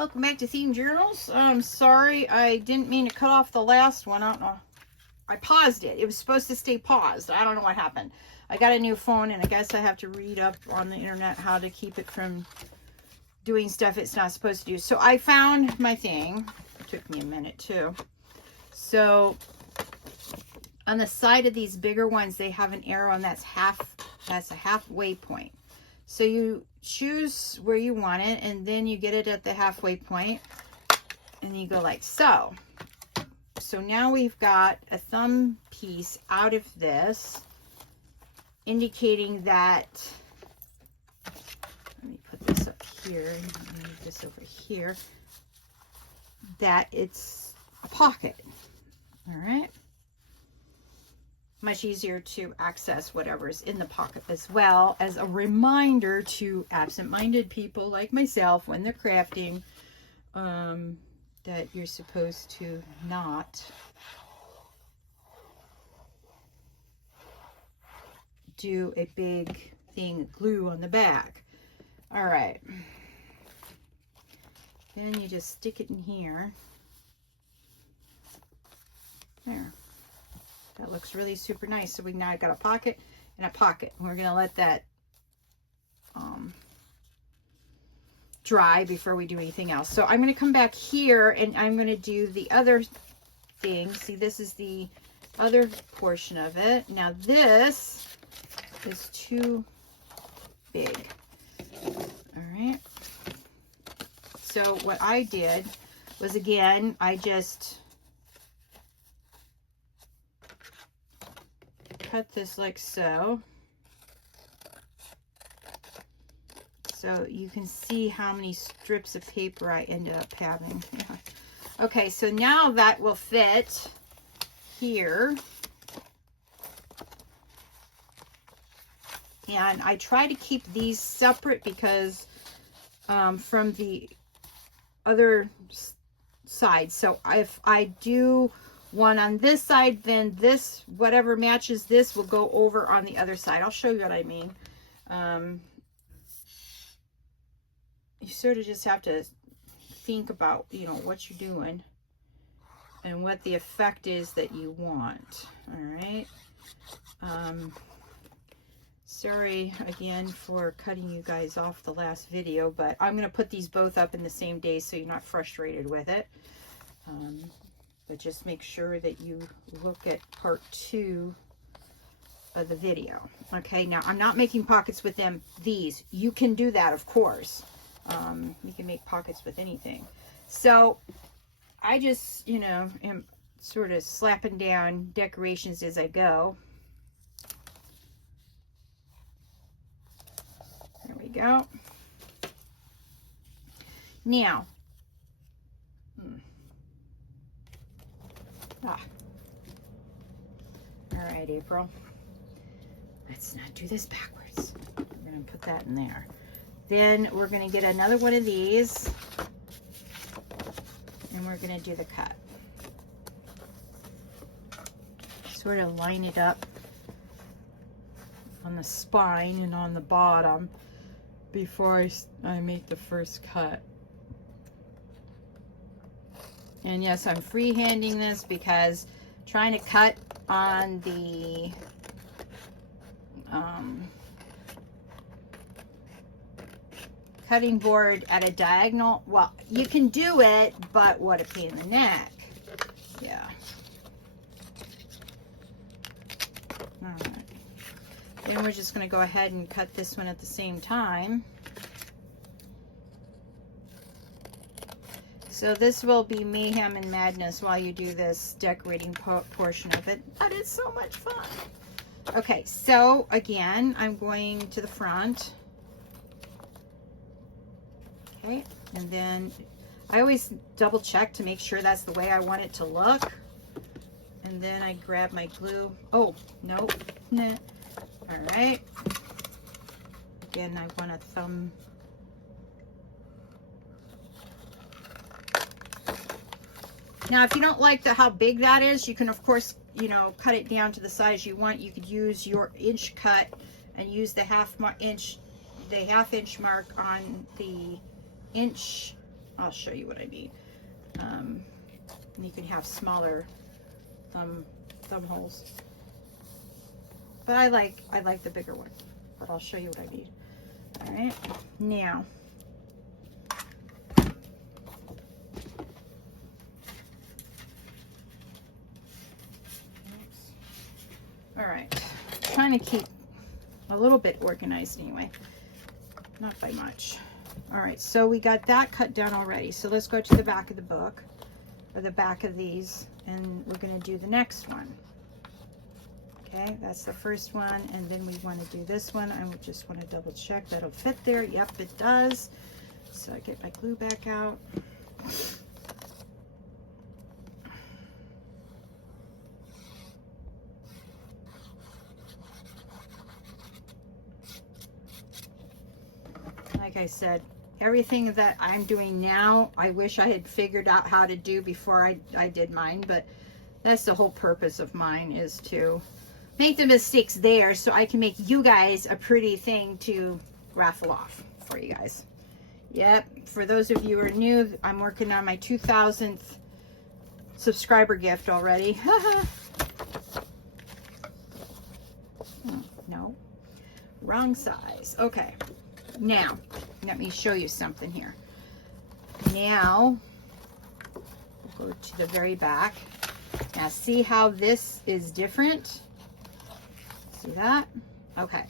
Welcome back to Themed Journals. I'm sorry, I didn't mean to cut off the last one. I don't know. I paused it. It was supposed to stay paused. I don't know what happened. I got a new phone, and I guess I have to read up on the internet how to keep it from doing stuff it's not supposed to do. So I found my thing. It took me a minute too. So on the side of these bigger ones, they have an arrow, and that's a halfway point. So you choose where you want it, and then you get it at the halfway point, and you go like so. So now we've got a thumb piece out of this, indicating that, let me put this up here, and move this over here, that it's a pocket. All right. Much easier to access whatever's in the pocket, as well as a reminder to absent-minded people like myself when they're crafting, that you're supposed to not do a big thing of glue on the back. All right. Then you just stick it in here. There. That looks really super nice. So we now got a pocket and a pocket. We're going to let that dry before we do anything else. So I'm going to come back here, and I'm going to do the other thing. See, this is the other portion of it. Now this is too big. All right. So what I did was, again, I just cut this like so. So you can see how many strips of paper I ended up having. Yeah. Okay, so now that will fit here. And I try to keep these separate because from the other side. So if I do one on this side, then this, whatever matches this, will go over on the other side. I'll show you what I mean. You sort of just have to think about, you know, what you're doing and what the effect is that you want. All right. Sorry again for cutting you guys off the last video, but I'm going to put these both up in the same day so you're not frustrated with it. But just make sure that you look at part 2 of the video. Okay, now I'm not making pockets with them. These, you can do that, of course. You can make pockets with anything. So I just, you know, am sort of slapping down decorations as I go. There we go. Now, all right, April, let's not do this backwards. We're going to put that in there. Then we're going to get another one of these, and we're going to do the cut. Sort of line it up on the spine and on the bottom before I make the first cut. And yes, I'm freehanding this because trying to cut on the cutting board at a diagonal, well, you can do it, but what a pain in the neck. Yeah. All right. Then we're just going to go ahead and cut this one at the same time. So this will be mayhem and madness while you do this decorating portion of it, but it's so much fun. Okay, so again, I'm going to the front. Okay, and then I always double check to make sure that's the way I want it to look. And then I grab my glue. Oh, nope. Nah. All right. Again, I want a thumb. Now, if you don't like how big that is, you can, of course, you know, cut it down to the size you want. You could use your inch cut and use the half inch mark on the inch I'll show you what I mean. You can have smaller thumb holes, but I like the bigger one, but I'll show you what I mean. All right, now all right, trying to keep a little bit organized anyway, not by much. All right, so we got that cut down already, so let's go to the back of the book, or the back of these, and we're going to do the next one. Okay, that's the first one, and then we want to do this one. I just want to double check that'll fit there. Yep, it does. So I get my glue back out. Like I said, everything that I'm doing now, I wish I had figured out how to do before I did mine, but that's the whole purpose of mine, is to make the mistakes there so I can make you guys a pretty thing to raffle off for you guys. Yep, for those of you who are new, I'm working on my 2000th subscriber gift already. No, wrong size. Okay, now let me show you something here. Now we'll go to the very back. Now see how this is different? See that? Okay,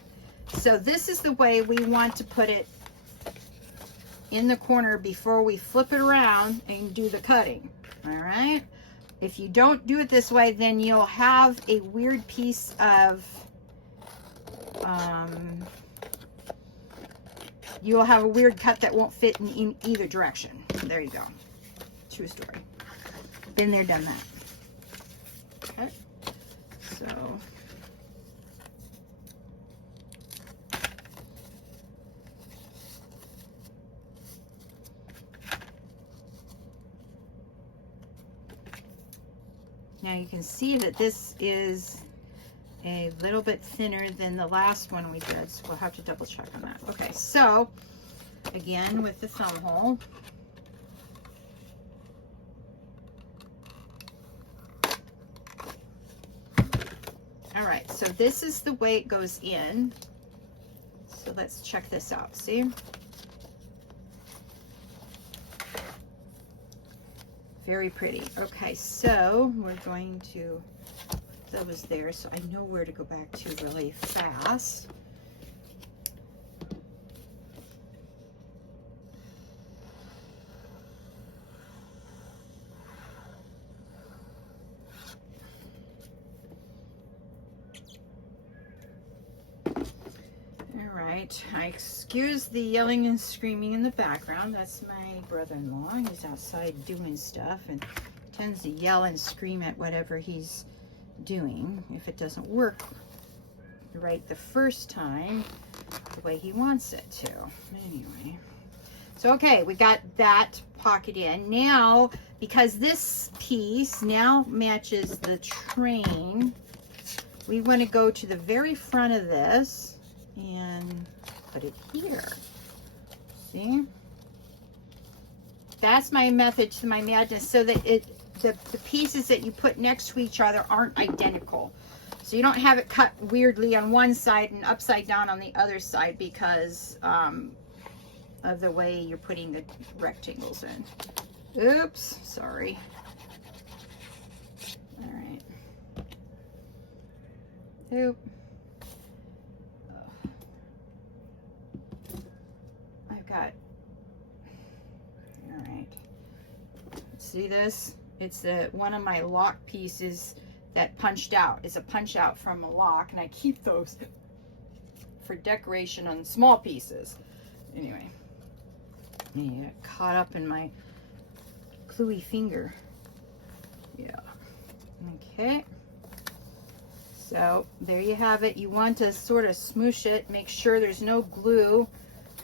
so this is the way we want to put it in the corner before we flip it around and do the cutting. All right, if you don't do it this way, then you'll have a weird piece of you'll have a weird cut that won't fit in either direction. There you go. True story. Been there, done that. Okay, so now you can see that this is a little bit thinner than the last one we did, so we'll have to double check on that. Okay, so again with the thumb hole, all right, so this is the way it goes in. So let's check this out. See, very pretty. Okay, so we're going to, that was there, so I know where to go back to really fast. All right, I excuse the yelling and screaming in the background. That's my brother-in-law. He's outside doing stuff and tends to yell and scream at whatever he's doing if it doesn't work right the first time the way he wants it to. Anyway, so okay, we got that pocket in. Now, because this piece now matches the train, we want to go to the very front of this and put it here. See, that's my method to my madness, so that the pieces that you put next to each other aren't identical. So you don't have it cut weirdly on one side and upside down on the other side because of the way you're putting the rectangles in. Oops, sorry. All right. Oop. I've got, all right. See this? It's one of my lock pieces that punched out. It's a punch out from a lock, and I keep those for decoration on small pieces. Anyway, I get caught up in my gluey finger. Yeah. Okay. So there you have it. You want to sort of smoosh it. Make sure there's no glue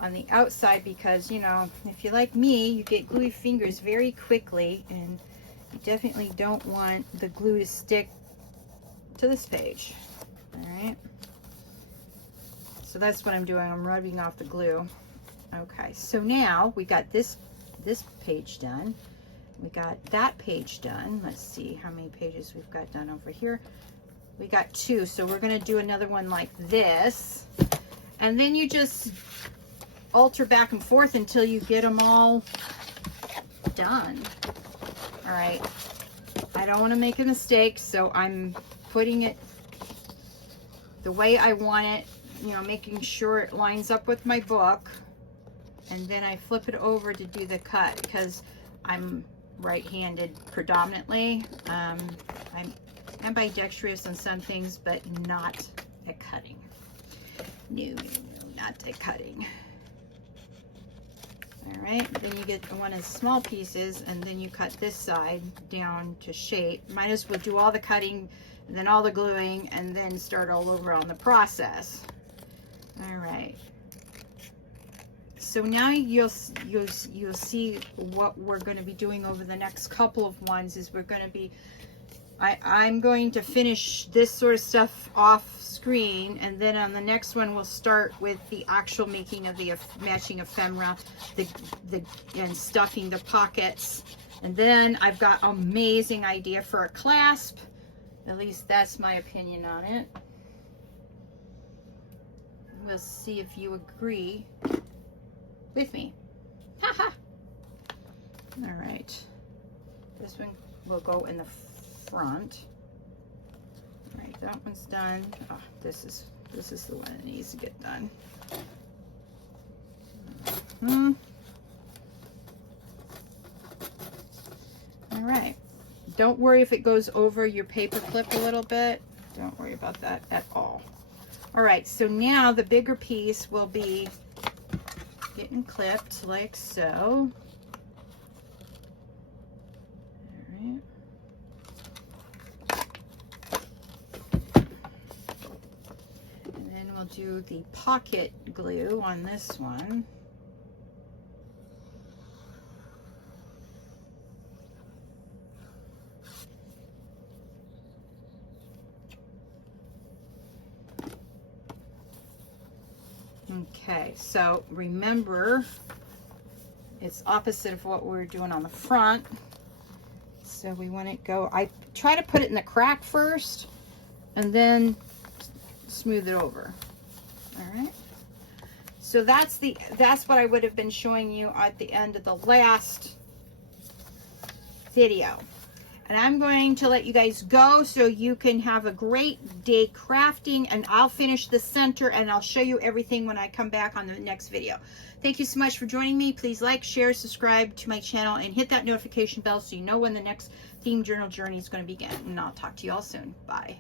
on the outside because, you know, if you're like me, you get gluey fingers very quickly, and you definitely don't want the glue to stick to this page. All right, so that's what I'm doing. I'm rubbing off the glue. Okay, so now we got this this page done. We got that page done. Let's see how many pages we've got done over here. We got 2, so we're going to do another one like this. And then you just alter back and forth until you get them all done. All right. I don't want to make a mistake, so I'm putting it the way I want it, you know, making sure it lines up with my book. And then I flip it over to do the cut because I'm right-handed predominantly. I'm ambidextrous on some things, but not at cutting. No, not at cutting. All right, then you get one of the small pieces, and then you cut this side down to shape. Might as well do all the cutting, and then all the gluing, and then start all over on the process. All right. So now you'll see what we're going to be doing over the next couple of ones. Is we're going to be, I'm going to finish this sort of stuff off screen, and then on the next one we'll start with the actual making of the matching ephemera, and stuffing the pockets. And then I've got an amazing idea for a clasp. At least that's my opinion on it. We'll see if you agree with me. Haha. All right. This one will go in the front. All right, that one's done. Oh, this is the one that needs to get done. All right. Don't worry if it goes over your paper clip a little bit. Don't worry about that at all. All right, so now the bigger piece will be getting clipped like so. All right. And then we'll do the pocket glue on this one. Okay, so remember, it's opposite of what we were doing on the front. So we want it go, I try to put it in the crack first and then smooth it over. All right. So that's what I would have been showing you at the end of the last video. And I'm going to let you guys go so you can have a great day crafting, and I'll finish the center and I'll show you everything when I come back on the next video. Thank you so much for joining me. Please like, share, subscribe to my channel, and hit that notification bell so you know when the next Themed Journal journey is going to begin. And I'll talk to you all soon. Bye.